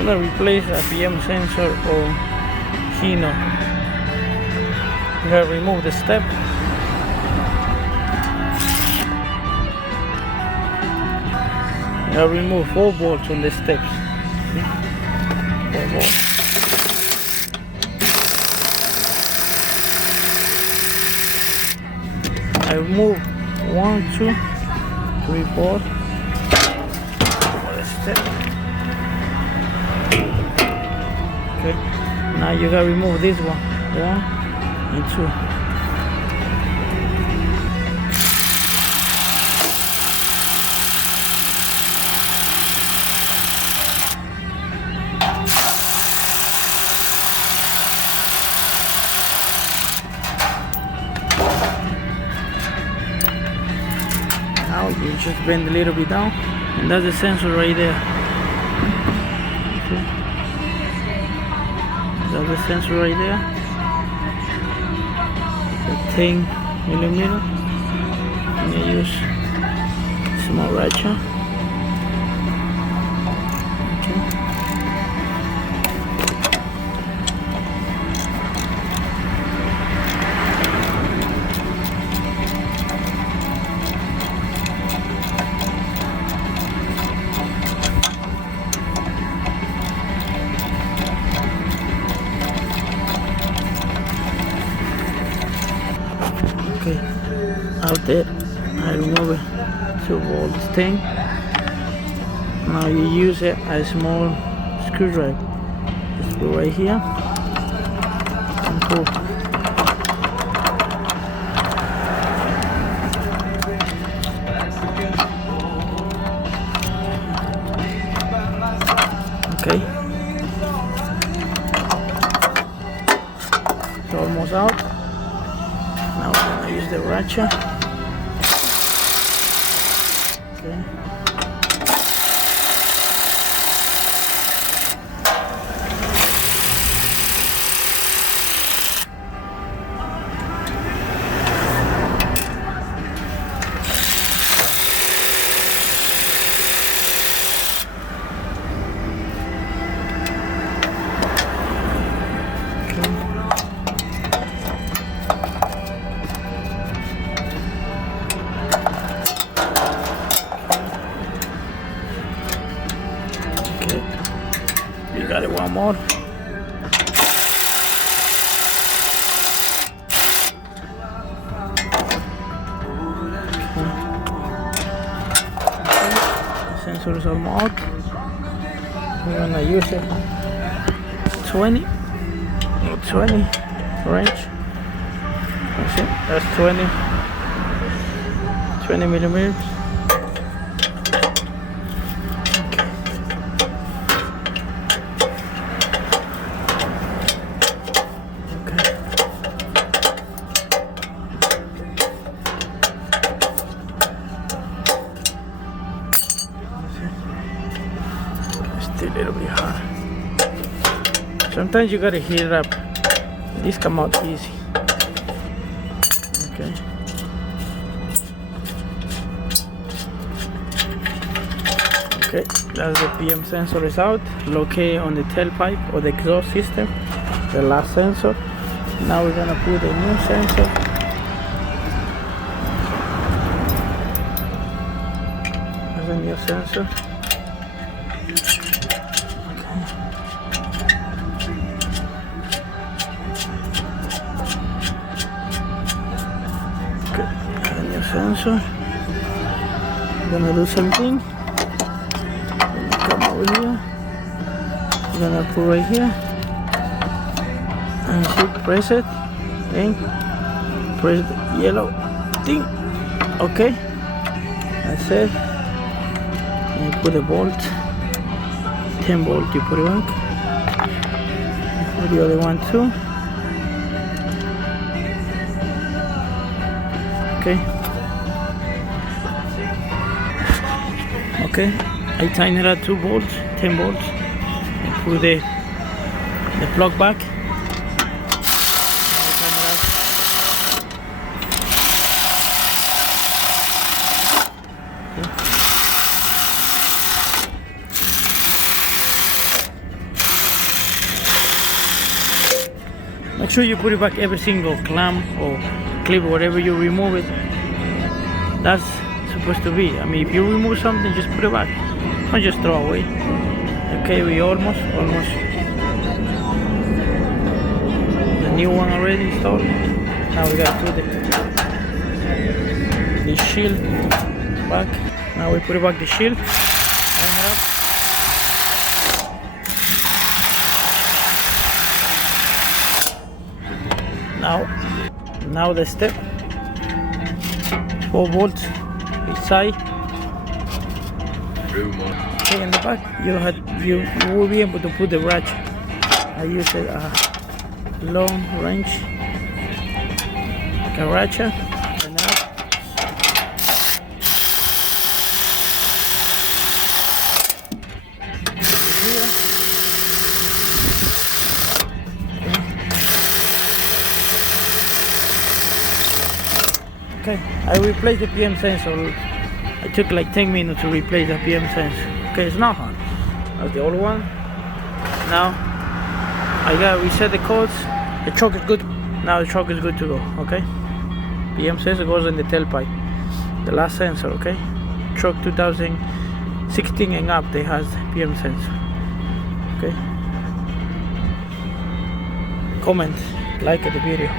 I'm gonna replace a PM sensor or Hino. I'm gonna remove the step. I'll remove 4 bolts on the steps. 4 bolts. I remove 1, 2, 3, 4 for the step. Okay. Now you gotta remove this one. 1 and 2. Now you just bend a little bit down, and that's the sensor right there. Okay. That's the sensor right there. The 10 millimeter. I'm gonna use small ratchet. Okay. Okay, out there, I remove it 2 volts thing. Now you use a small screwdriver. Just go right here and pull. Okay, it's almost out. Now we're gonna use the ratchet. Okay. You got it, one more. The sensor is almost out. We're gonna use it 20 range. That's it. That's 20 millimeters. A little bit hard. Sometimes you gotta heat it up. This come out easy. Okay. Okay, that's the PM sensor is out. Located on the tailpipe or the exhaust system. The last sensor. Now we're gonna put a new sensor. That's a new sensor. Sensor. I'm gonna do something. Come over here. I'm gonna put right here and see, press it and press the yellow thing. Okay, that's it. And you put a bolt, 10 volt. You put it back. Put the other one too. Okay. Okay, I tighten it at 2 volts, 10 volts, and put the plug back. Make sure you put it back, every single clamp or clip, whatever you remove it. That's supposed to be. I mean, if you remove something, just put it back. Don't just throw away. Okay, we almost. The new one already installed. Now we gotta put the shield back. Now we put it back, the shield. Line it up. Now the step. 4 volts each side. Okay, in the back you will be able to put the ratchet. I use a long range like a ratchet. And now here. Okay, I replaced the PM sensor. It took like 10 minutes to replace the PM sensor. Okay, it's not hard. That's the old one. Now I gotta reset the codes. The choke is good. Now the choke is good to go. Okay, PM sensor goes in the tailpipe. The last sensor. Okay, choke 2016 and up, they has PM sensor. Okay, comment, like the video.